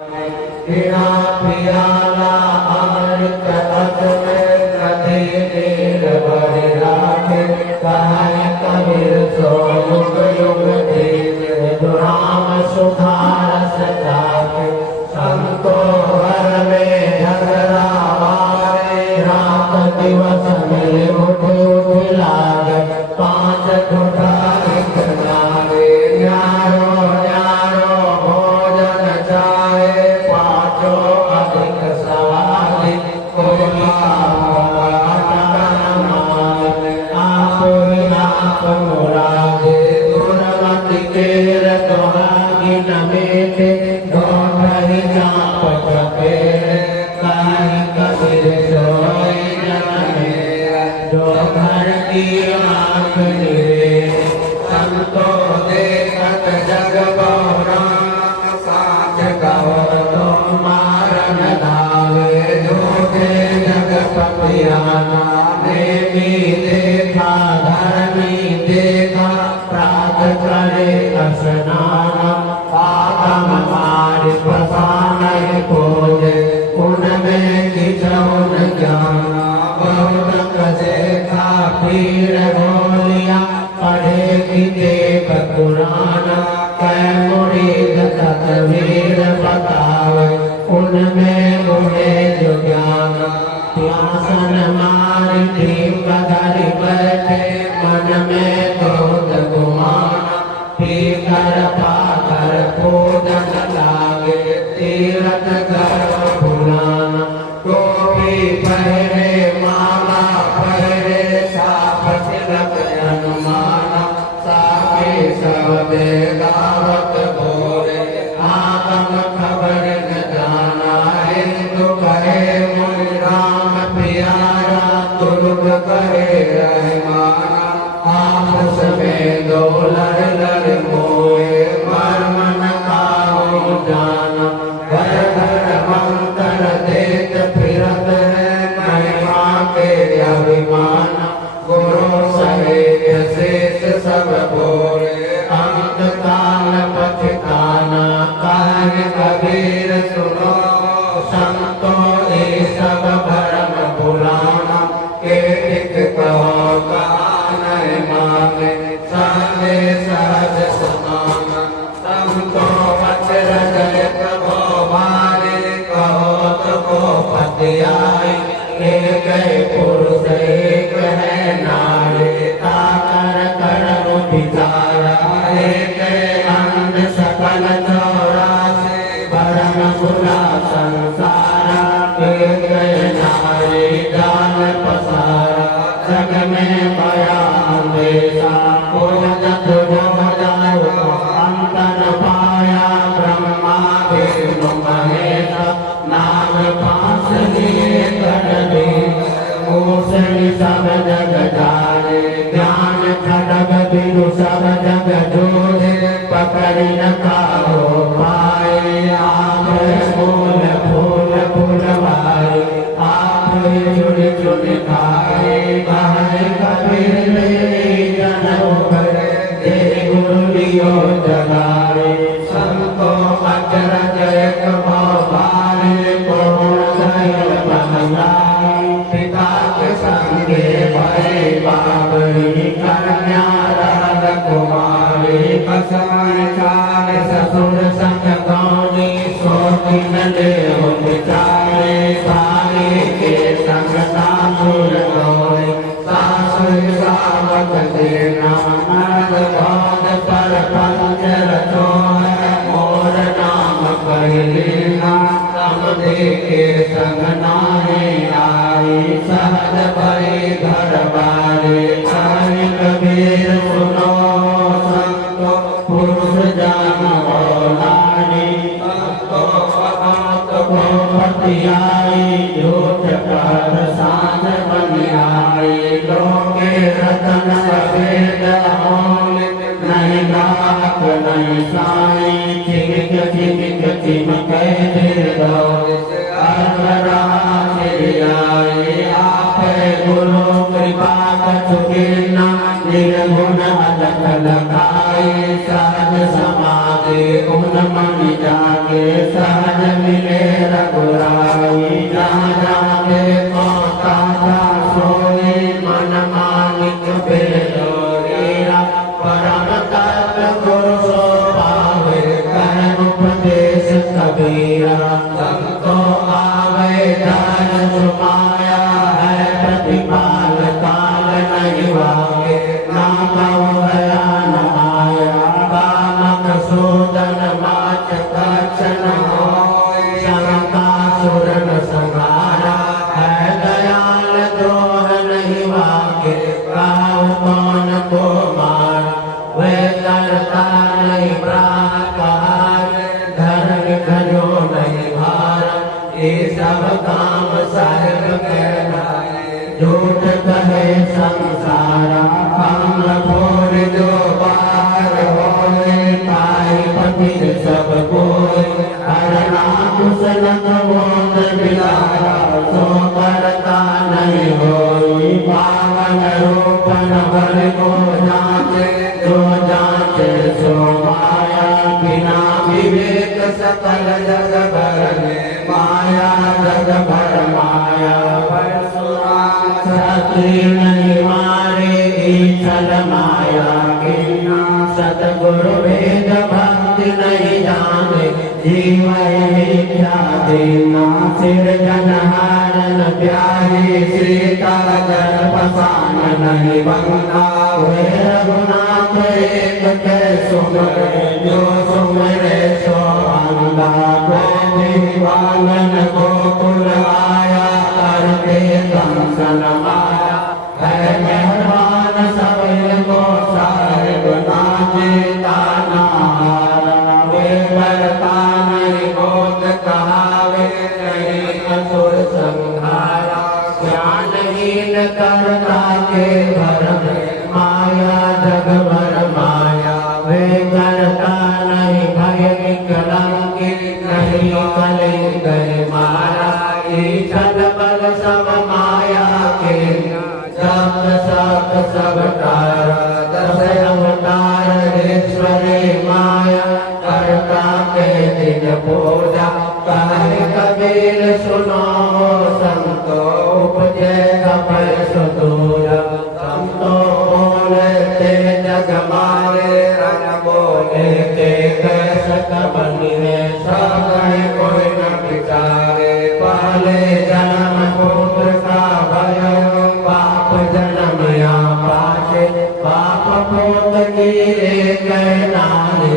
बिना पियाला अमृत अत में कभी नीर भर राखे कहे कबीर सो युग युग दीन राम सुधारस जाके संतो हर में झगड़ा मारे रात दिवस में उठ उठ लागे पांच घुटा एक नारे न्यारो न्यारो भोजन चाहे पांचो अधिक सवारी कोई आप मुरादे दुर्मति के दोहागी नमेते दोहरी चाप चपे काहे कबीर सोई जन में जो घर की आँख निरे संतो देखत जग गौरा साथ गौर तो मारन धावे झूठे जगपतियाना देवी देखा धर्मी देखा प्रात करे स्नान आगम मारि प्रसाद खोजे उनमें किचौन ज्ञान बहुत देखा पीर होलिया पढ़े की देव पुराण कै मुरीद तत्वीर बतावे उनमें उड़े जो ज्ञान प्यासन मारी ठीक धरि बैठे मन में क्रोध गुमान पीकर पाकर पूजन लागे तीरथ गर्भ पुराण टोपी पहरे माला पहरे साफ तिलक अनुमान साके सब गावत भोरे आगम खबर न जाना हिंदू कहे मुनि राम प्यारा दुर्ग करे रहमाना आपस में दो लड़ लड़ मोए मर्म न काहू जाना घर घर मंत्र देत फिरत है महिमा के अभिमान गुरु सहेत शेष सब बोरे अंत काल पछताना काहे कबीर सुनो संतो ये सब भरम पुराना के टिक कहो कान माने साधे सहज समान संतो वज्र जय प्रभो मारे कहो तो को पति आई एक पुरुष एक है नारी ताकर कर्म विचारा एक अंध सकल चौरासे भरम बुला संसारा एक नारी जान पसारा जग में बया अंधेरा पूजत जब जाओ अंतर पाया ब्रह्मा विष्णु महेश नाम पास लिए कर दे मूसनि सब जग जाने ज्ञान खड़ग बिरु सब जग जोड़े पकड़ी न काहो पाए आप फूल फूल फूलवाए आप चुन चुन खाए कहे कबीर मेरी जन्म करे दे गुरु लियो जगाए संतो अचरज एक भारे पूर्ण सैल बनवाए पिता के संगे भरे बाबरी कन्या राध कुमारी बसवन चार ससुर संग गौनी सोती न देव विचारे सारे के संग सासुर गौरी सासुर सावक देना नरद भौद पर पंचर चोर मोर नाम कहलेना तम देखे संग नारे आई सहज भरे घर बारे कहे कबीर सुनो संतो पुरुष जान नारी पति आई जोत कर साँझ बन आई लोके रतन सफेद नहीं गाक नहीं साई चिमिक चिमिक चिमक आप गुरु कृपा चुके ना निर्गुण अलग लगाए सहज समाधि उन मन जागे सहज ये सब काम सर्व कहलाए। झूठ कहे संसारा हम फोर जो पार होए, पाई पति सब कोई हरना कुशलक मोद बिलारा, सो करता नहीं होई पावन रूपन भर को जाचे, जो जाचे सो माया बिना विवेक सकल जग भर में माया, जग भर माया सती नहीं मारे ईचल माया किन्ना, सतगुरु वेद भक्ति नहीं जाने, जीव मिथ्या देना सिर जनहारन प्यारे, सीता जल पसान नहीं बंधा वे रघुनाथ एक के सुमरे, जो सुमरे सो अंधा दीवानन गोकुल आया, करते कंसन माया है मेहरबान सबल को साहिब नाचे ताना हारा, वे करता नहीं बोध कहावे नहीं असुर संहारा, ज्ञानहीन करता के भर में माया, जग भर माया वे करता नहीं भय विकलांगी, नहीं कलिंग मारा, ईचल बल सब माया के जब सब तारा, दस अवतार ईश्वरी माया, करता के दिन पूजा कहे कबीर सुनो संतो, उपजे कपल सुदूरा, संतो बोलते जग मारे, रन बोले के कैस कबनिरे, सगय कोई न विचारे, पहले जन्म पुत्र का भय, पाप जन्म या पाछे, पाप पोत गिरे नारे,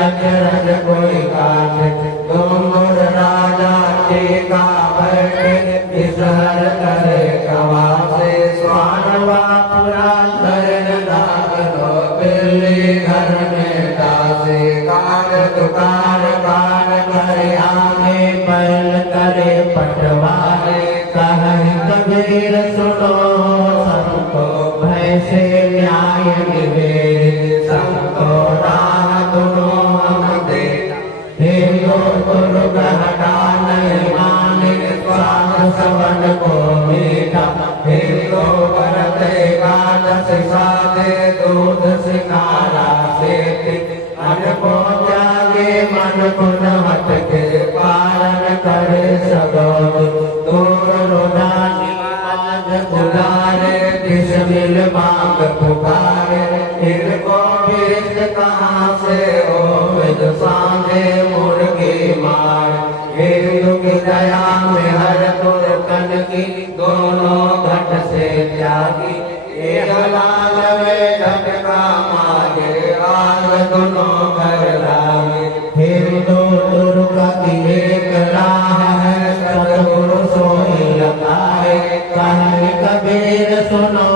अचरज कोई काटे, डोंगर राजा टीका बैठे, विसहर करे कवासे, स्वानवा पुरा धरन लागलो, बिल्ली घर में दासे, कार दुकार कान करे आगे, बैल करे पटवारे, कहे कबीर सुनो संतो, भैसे न्याय निवेरे, संतो राह दोनों हम देना, हिंदो दुर्ग हटा नहीं माने, स्वाद सवन को मीठा, हिंदो भरत एकादश साधे, दूध सिंगारा सेती, मन को त्यागे मन गुण हटके, पारण करे सगोर, दूर रोदानी आज बुलारे, दिस मिल मांग पुकारे, इनको बीज कहाँ से हो विद सांधे मुर्गी मार, हिंदू की दया में हर तुर्कन की, दोनों घट से त्यागी, एक लाल वे झटका मारे, आग दोनों घर लागे, हिंदू तुर्क की एक राह है, सतगुरु सोई लगाए, कहे कबीर सुनो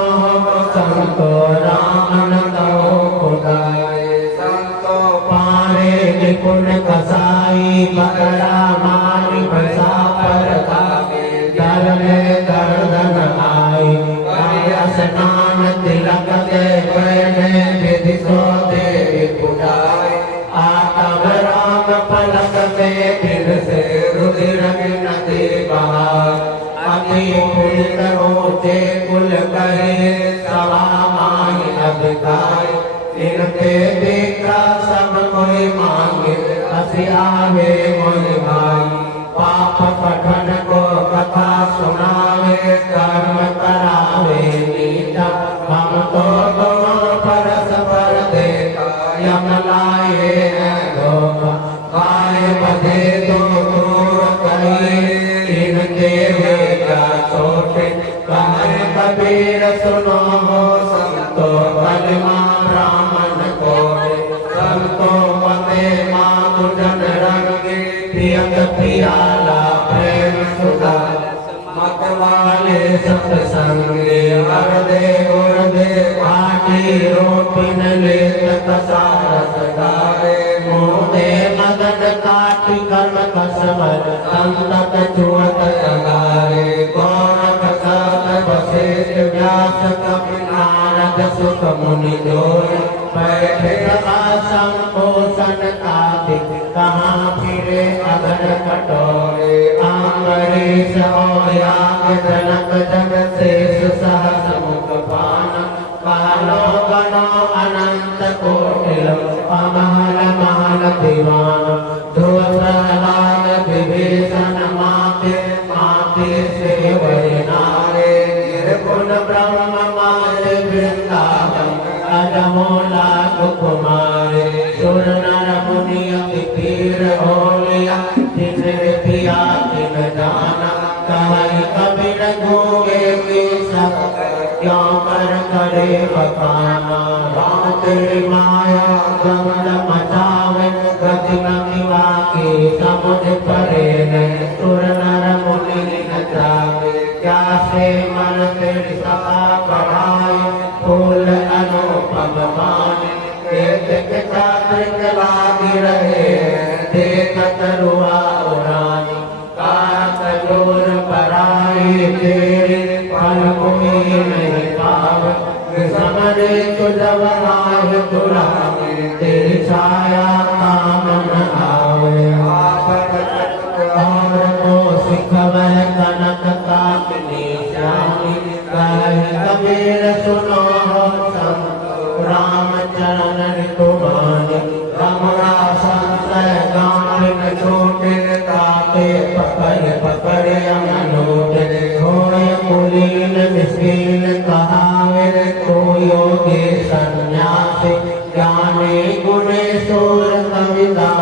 संतो, राम नमो खुदाए, संतो पारे निपुण कसाई, पकड़ा मारी फंसा पर खावे, दर में गर्दन आई, करिया स्नान तिलक दे, पहने विधि सो दे पुटाए, आतव राम पलक में फिर से रुधिर नदी बहाए, अति पुण्य ऊंचे कुल कहे, सवा माही अधिकार, इनके देखा सब कोई मांगे, हंसी आवे मोहि भाई, पाप पठन को कथा सुनावे, कर्म करावे नीता, हम तो दोनों परस पर देखा, यम लाए धोखा, गाय बधे तो दूर कही, इनके वेगा छोटे, कहे कबीर सुनो संतो, बलमा ब्राह्मण को, संतो मते मातु जन रंगे, प्रियक प्रियाला प्रेम सुधा, मत वाले सत्संगे, वरदे गुरदे पाटी, रोपिन लेत कसारस गारे, मोदे मदन काटी कर्म कसा समर संतत चुअत लगारे गौरव सत वशिष्ठ व्यास कपि नारद सुत मुनि जोर बैठे आसन पोषण कार्तिक कहाँ फिरे अगर कटोरे अम्बरीश याग जनक जगदीश सहस मुख पान कालो गणो अनंत कोटिल अमहल महल दीवान ध्रुव प्रहलाद विभीषण माते माते सेवरि नारे निर्गुण ब्रह्म मारे वृंदावन अजमोला कुमारे सुर नर मुनि अति पीर ओलिया जिन पिया तिन जाना कहि कबीर गूंगे की सब क्यों कर करे बखाना राम तेरी माया गमन मचावे गति नवा की समुझ परे नहीं सुर नर मुनि नचावे क्या से मन तेरी सभा बढ़ाए फूल अनुपम मान एक चातृक लागी रहे देखत रुआ उरानी कातलोर पराई तेरे फल कोई नहीं पाव समरे तुझवराय तुराए तेरी छाया काम न आवे और को सिखवह कनक कामिनी श्यामी कहि कबीर सुनो संत रामचरण तुम्हारी रमणा संशय गामिन छोटिन ताते पकड़ पकड़ अमनोट होय कुलीन मिस्कीन कहावे तो योगी सन्यासी ज्ञानी गुणेश्वर कविता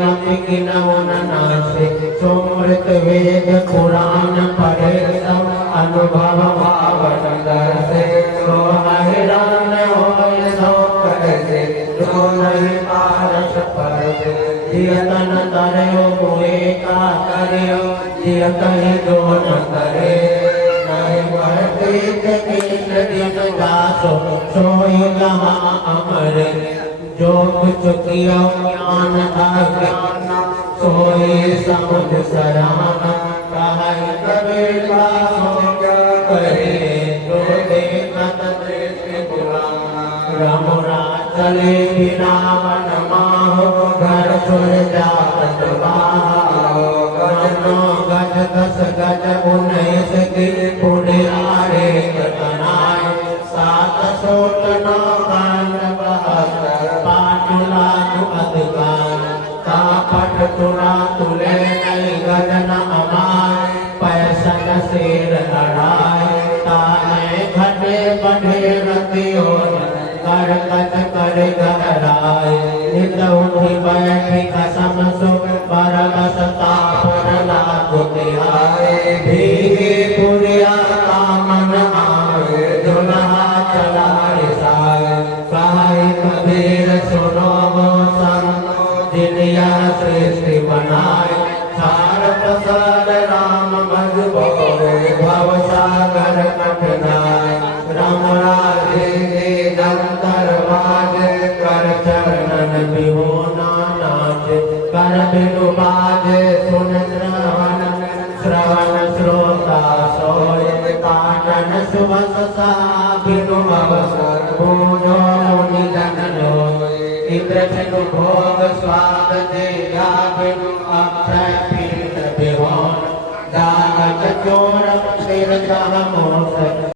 मति नासे सुमृत वेद पुराण पढ़े सब अनुभव भावन दर्शे सो हैरान होय सो करसे जो नहीं पारस परसे जियतन तरयो मुए का करियो जियत ही जो न करे नहीं बढ़ते कृष्ण दिन दासो सोई जहाँ अमर जो कुछ किया ज्ञान अज्ञान सोई समुझ सराहना कहि कबीर का सो करे जो देखत दृष्टि पुराना रमुरा चले बिना मन माहो घर छोड़ जात बाहो गजनो गज दस गज 19 की पुड़ियारे कतनाए 7 सोट 9 कांड 72 पाटुला अधिकार कापट तुरा तुले नहीं गजन अमाय पैसन शेर लड़ाए ताने घटे बढ़े रतियो कर कच कर गहराए नित उठी बैठी कसम सो परमस तापर लागु तिहाए भीगे पुरिया कामन आए दुल्हा चला रिसाए कहि कबीर सुनो संत जिनिया सृष्टि बनाए सार प्रसाद राम भज बोले भव सागर कठिनाए राम राजे दंतर बाज कर चरणन बिहोना नाच कर बिनु बाज सुन श्रवण श्रोता सोय पाटन सुबस सा बिनु अवसर पूजो मुनि जन लोय इंद्र बिनु भोग स्वाद देया बिनु अक्षय पीठ बिहोन दानक चोर सिर कह मोस